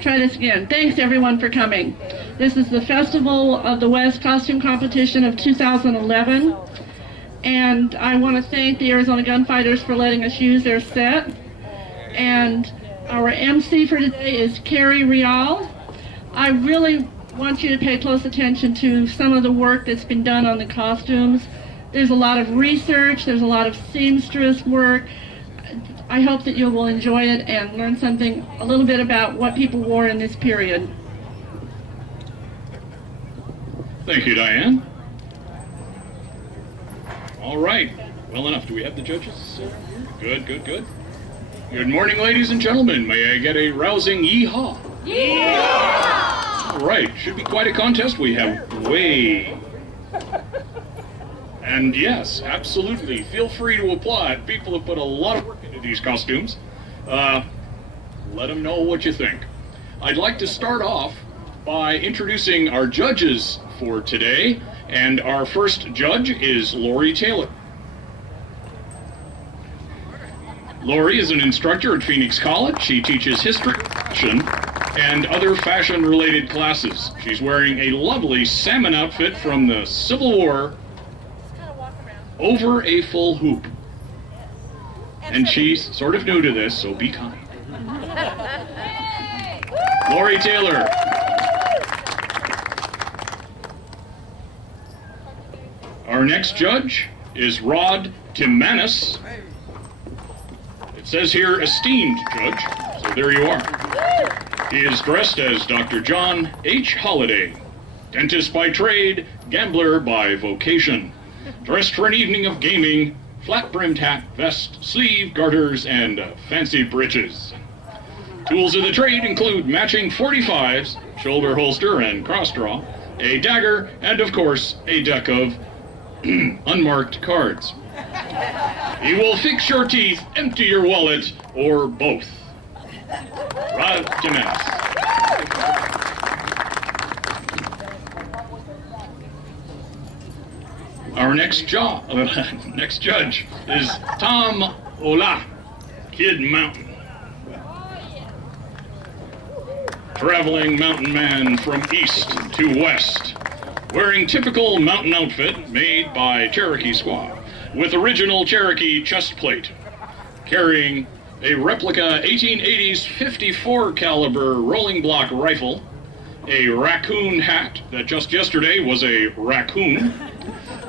Try this again. Thanks everyone for coming. This is the Festival of the West Costume Competition of 2011. And I want to thank the Arizona Gunfighters for letting us use their set. And our MC for today is Carrie Rial. I really want you to pay close attention to some of the work that's been done on the costumes. There's a lot of research, there's a lot of seamstress work. I hope that you will enjoy it and learn something, a little bit about what people wore in this period. Thank you, Diane. All right, well enough. Do we have the judges? Good, good, good. Good morning, ladies and gentlemen. May I get a rousing yee-haw? Yee-haw! All right, should be quite a contest. We have way... And yes, absolutely, feel free to applaud. People have put a lot of work into these costumes. Let them know what you think. I'd like to start off by introducing our judges for today, and our first judge is Lori Taylor. Lori is an instructor at Phoenix College. She teaches history, fashion, and other fashion-related classes. She's wearing a lovely salmon outfit from the Civil War over a full hoop. And she's sort of new to this, so be kind. Lori Taylor. Our next judge is Rod Timanis. It says here, esteemed judge, so there you are. He is dressed as Dr. John H. Holliday, dentist by trade, gambler by vocation. Dressed for an evening of gaming, flat-brimmed hat, vest, sleeve, garters, and fancy breeches. Tools of the trade include matching .45s, shoulder holster and cross draw, a dagger, and of course, a deck of unmarked cards. He will fix your teeth, empty your wallet, or both. Rod Timanis. Our next judge is Tom Hola, Kid Mountain. Traveling mountain man from east to west, wearing typical mountain outfit made by Cherokee squaw, with original Cherokee chest plate, carrying a replica 1880s 54 caliber rolling block rifle, a raccoon hat that just yesterday was a raccoon,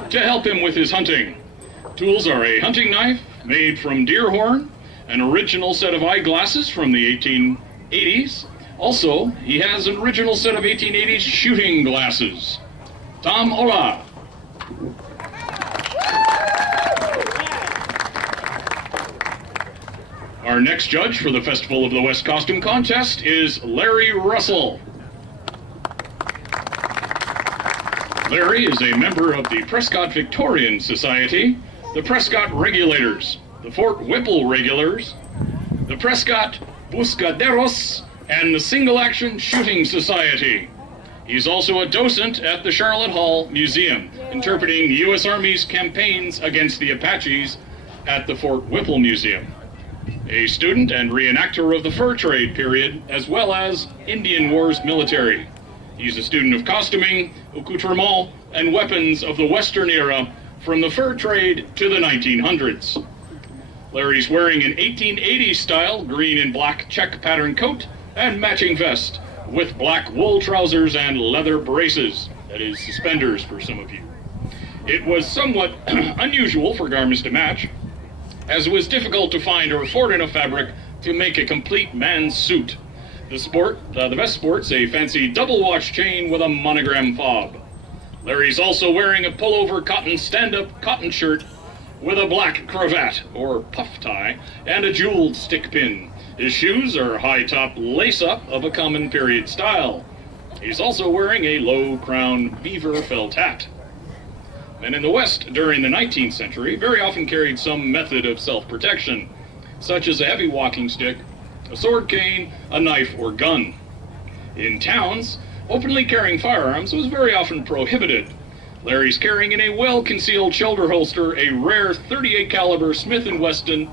to help him with his hunting. Tools are a hunting knife made from deer horn, an original set of eyeglasses from the 1880s. Also, he has an original set of 1880s shooting glasses. Tom Hola. Our next judge for the Festival of the West Costume Contest is Larry Russell. Larry is a member of the Prescott Victorian Society, the Prescott Regulators, the Fort Whipple Regulars, the Prescott Buscaderos, and the Single Action Shooting Society. He's also a docent at the Charlotte Hall Museum, interpreting the U.S. Army's campaigns against the Apaches at the Fort Whipple Museum. A student and reenactor of the fur trade period, as well as Indian Wars military. He's a student of costuming, accoutrement, and weapons of the Western era from the fur trade to the 1900s. Larry's wearing an 1880s style green and black check pattern coat and matching vest with black wool trousers and leather braces, that is suspenders for some of you. It was somewhat unusual for garments to match, as it was difficult to find or afford enough fabric to make a complete man's suit. The vest sports a fancy double watch chain with a monogram fob. Larry's also wearing a pullover cotton stand-up cotton shirt with a black cravat, or puff tie, and a jeweled stick pin. His shoes are high-top lace-up of a common period style. He's also wearing a low-crown beaver felt hat. Men in the West during the 19th century very often carried some method of self-protection, such as a heavy walking stick, a sword cane, a knife, or gun. In towns, openly carrying firearms was very often prohibited, Larry's carrying in a well-concealed shoulder holster a rare .38 caliber Smith & Wesson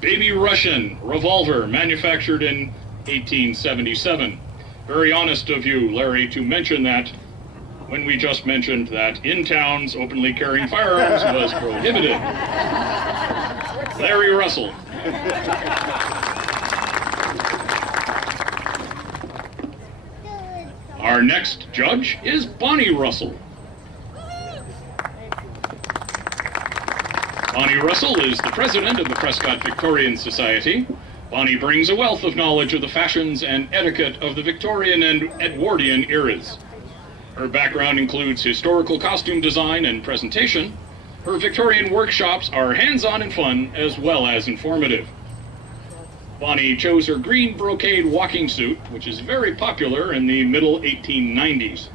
Baby Russian revolver manufactured in 1877. Very honest of you, Larry, to mention that when we just mentioned that in towns openly carrying firearms was prohibited. Larry Russell. Our next judge is Bonnie Russell. Bonnie Russell is the president of the Prescott Victorian Society. Bonnie brings a wealth of knowledge of the fashions and etiquette of the Victorian and Edwardian eras. Her background includes historical costume design and presentation. Her Victorian workshops are hands-on and fun, as well as informative. Bonnie chose her green brocade walking suit, which is very popular in the middle 1890s.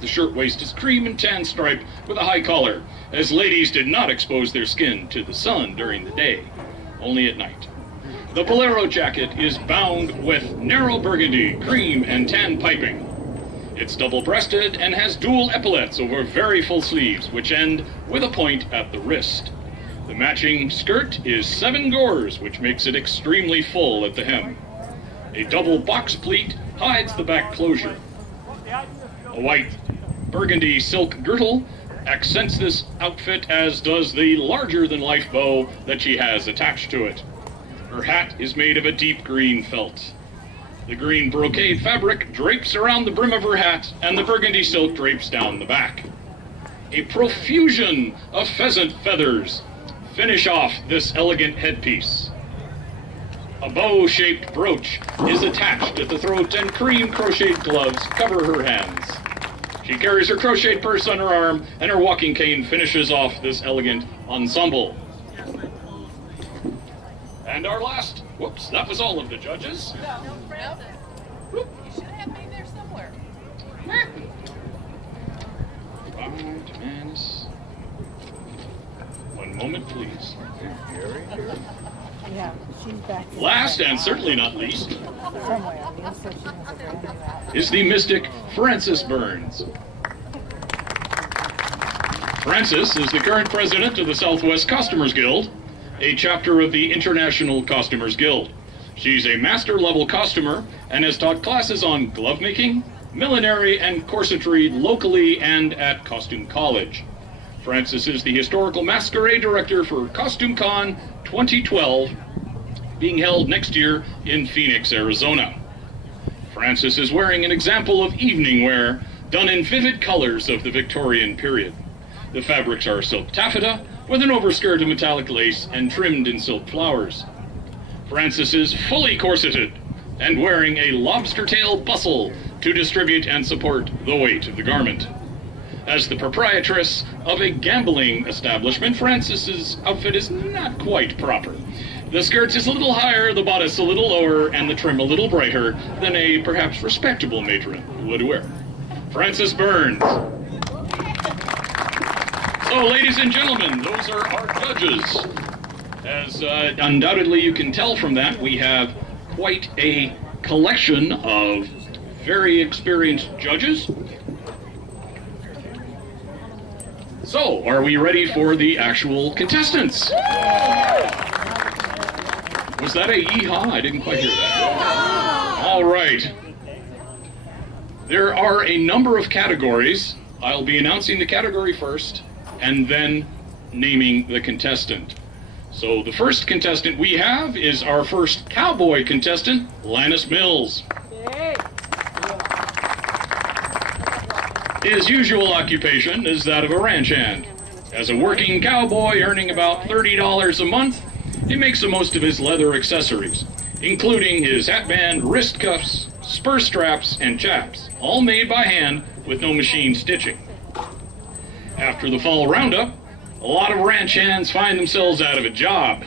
The shirtwaist is cream and tan stripe with a high collar, as ladies did not expose their skin to the sun during the day, only at night. The bolero jacket is bound with narrow burgundy, cream, and tan piping. It's double-breasted and has dual epaulets over very full sleeves, which end with a point at the wrist. The matching skirt is 7 gores, which makes it extremely full at the hem. A double box pleat hides the back closure. A white burgundy silk girdle accents this outfit, as does the larger-than-life bow that she has attached to it. Her hat is made of a deep green felt. The green brocade fabric drapes around the brim of her hat, and the burgundy silk drapes down the back. A profusion of pheasant feathers finish off this elegant headpiece. A bow-shaped brooch is attached at the throat, and cream crocheted gloves cover her hands. She carries her crocheted purse on her arm, and her walking cane finishes off this elegant ensemble. And our last, whoops, that was all of the judges. No, Francis. You should have me there somewhere. Right, Manus. One moment, please. Yeah, she's back. Last and certainly not least Somewhere. Neil said she has a brand new outfit. is the mystic Frances Burns. Frances is the current president of the Southwest Costumers Guild, a chapter of the International Costumers Guild. She's a master-level costumer and has taught classes on glove-making, millinery, and corsetry locally and at Costume College. Frances is the historical masquerade director for Costume Con 2012, being held next year in Phoenix, Arizona. Frances is wearing an example of evening wear done in vivid colors of the Victorian period. The fabrics are silk taffeta with an overskirt of metallic lace and trimmed in silk flowers. Frances is fully corseted and wearing a lobster tail bustle to distribute and support the weight of the garment. As the proprietress of a gambling establishment, Frances's outfit is not quite proper. The skirt is a little higher, the bodice a little lower, and the trim a little brighter than a perhaps respectable matron would wear. Frances Burns. So, ladies and gentlemen, those are our judges. As undoubtedly you can tell from that, we have quite a collection of very experienced judges. So, are we ready for the actual contestants? Was that a yeehaw? I didn't quite hear that. All right. There are a number of categories. I'll be announcing the category first and then naming the contestant. So the first contestant we have is our first cowboy contestant, Lannis Mills. His usual occupation is that of a ranch hand. As a working cowboy earning about $30 a month, he makes the most of his leather accessories, including his hatband, wrist cuffs, spur straps, and chaps, all made by hand with no machine stitching. After the fall roundup, a lot of ranch hands find themselves out of a job.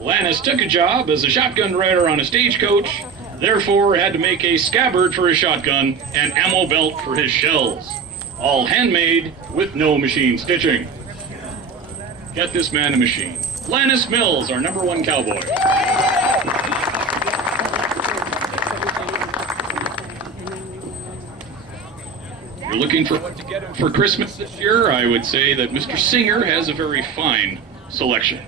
Lannis took a job as a shotgun rider on a stagecoach, therefore had to make a scabbard for his shotgun and ammo belt for his shells, all handmade with no machine stitching. Get this man a machine. Lannis Mills, our number one cowboy. you're looking for what to get him for Christmas this year, I would say that Mr. Singer has a very fine selection.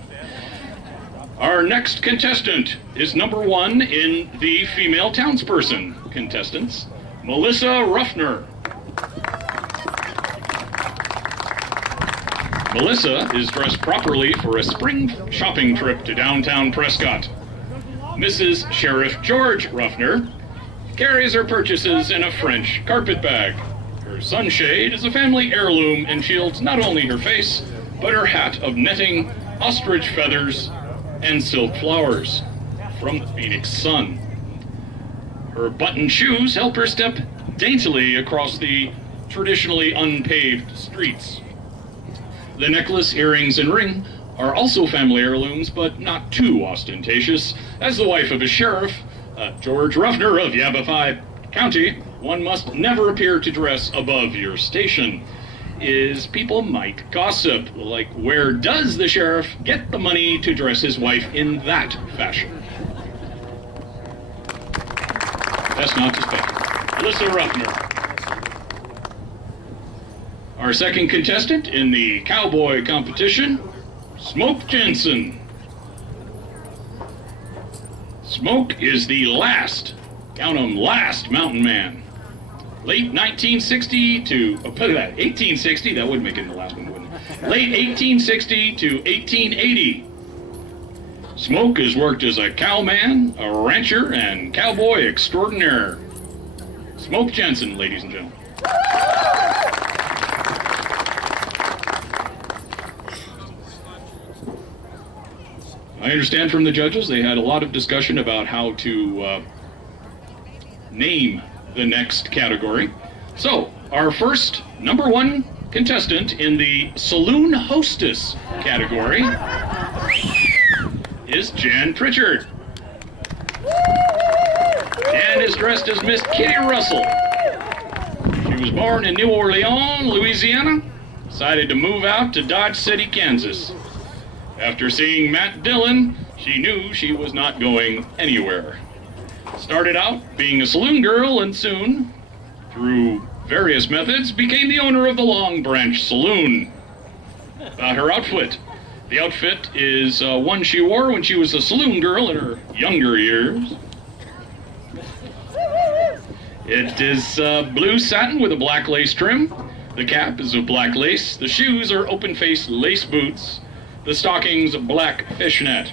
Our next contestant is number 1 in the female townsperson contestants, Melissa Ruffner. Melissa is dressed properly for a spring shopping trip to downtown Prescott. Mrs. Sheriff George Ruffner carries her purchases in a French carpet bag. Her sunshade is a family heirloom and shields not only her face, but her hat of netting, ostrich feathers, and silk flowers from the Phoenix sun. Her buttoned shoes help her step daintily across the traditionally unpaved streets. The necklace, earrings, and ring are also family heirlooms, but not too ostentatious. As the wife of a sheriff, George Ruffner of Yavapai County, one must never appear to dress above your station, is people might gossip, like, where does the sheriff get the money to dress his wife in that fashion? That's not to spend. Melissa Ruffner. Our second contestant in the cowboy competition, Smoke Jensen. Smoke is the last, count 'em, last mountain man. Late 1960 to, 1860, that would make it the last one, wouldn't it? Late 1860 to 1880. Smoke has worked as a cowman, a rancher, and cowboy extraordinaire. Smoke Jensen, ladies and gentlemen. I understand from the judges they had a lot of discussion about how to name the next category. So, our first number 1 contestant in the saloon hostess category is Jan Pritchard. Jan is dressed as Miss Kitty Russell. She was born in New Orleans, Louisiana, decided to move out to Dodge City, Kansas. After seeing Matt Dillon, she knew she was not going anywhere. Started out being a saloon girl and soon, through various methods, became the owner of the Long Branch Saloon. About her outfit. The outfit is one she wore when she was a saloon girl in her younger years. It is blue satin with a black lace trim. The cap is of black lace. The shoes are open-faced lace boots. The stockings, black fishnet.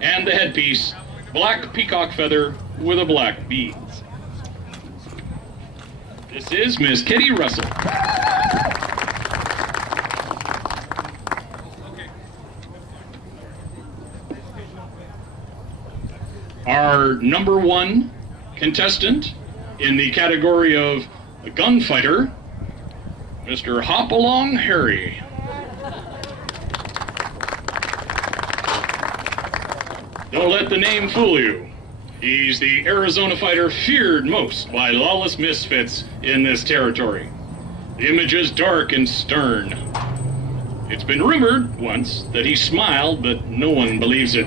And the headpiece, black peacock feather with a black beads. This is Miss Kitty Russell. Our number 1 contestant in the category of a gunfighter, Mr. Hopalong Harry. Don't let the name fool you. He's the Arizona fighter feared most by lawless misfits in this territory. The image is dark and stern. It's been rumored once that he smiled, but no one believes it.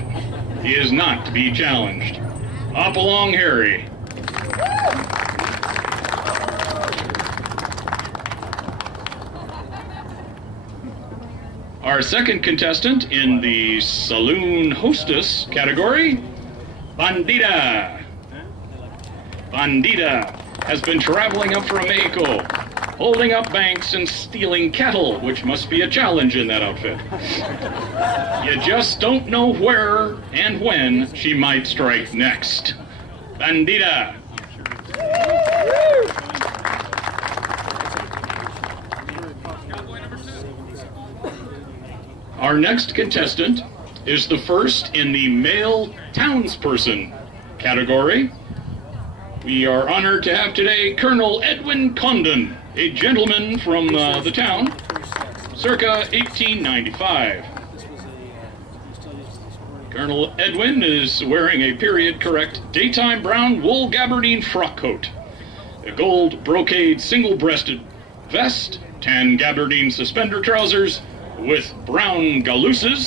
He is not to be challenged. Hopalong Harry. Our second contestant in the saloon hostess category, Bandita. Bandita has been traveling up from Mexico, holding up banks and stealing cattle, which must be a challenge in that outfit. You just don't know where and when she might strike next. Bandita. Our next contestant is the first in the male townsperson category. We are honored to have today Colonel Edwin Condon, a gentleman from the town, circa 1895. Colonel Edwin is wearing a period-correct daytime brown wool gabardine frock coat, a gold brocade single-breasted vest, tan gabardine suspender trousers with brown galooses,